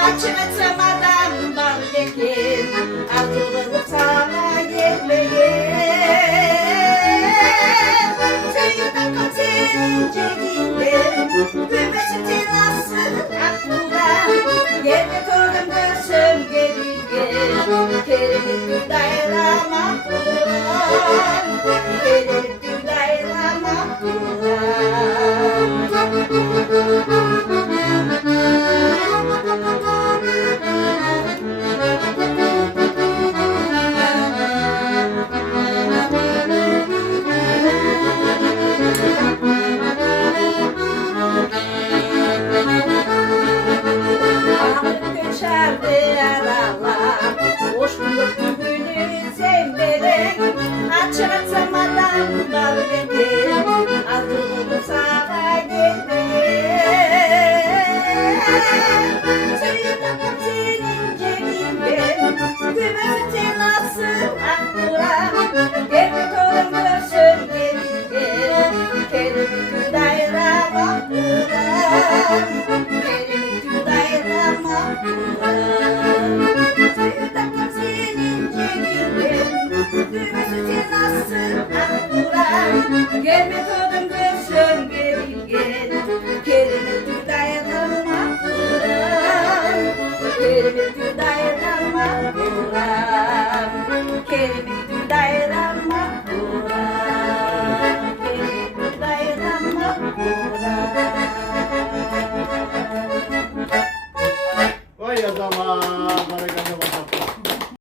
Açamadan bal yekin, arzulanıp sana gelmeye. Suyu takıp senin cebinden, gülmesin terası aklıma. Gelme koydum göğsüm gelince, kelimin dayanamam bulan, kelimin dayanamam bulan. Göçerdi aralar, hoş bulduk bugünü sevmedim. Açamadan bal yedim, arzulanıp sana gelmeye. Suyu takıp senin cebinden, gülmesin terası aklıma. Gelme torun göğsüm gelince, kelimin dayanamam bulan, kelimin dayanamam bulan. Suyu takıp senin cebinden, gülmesin terası aklıma. Gelme torun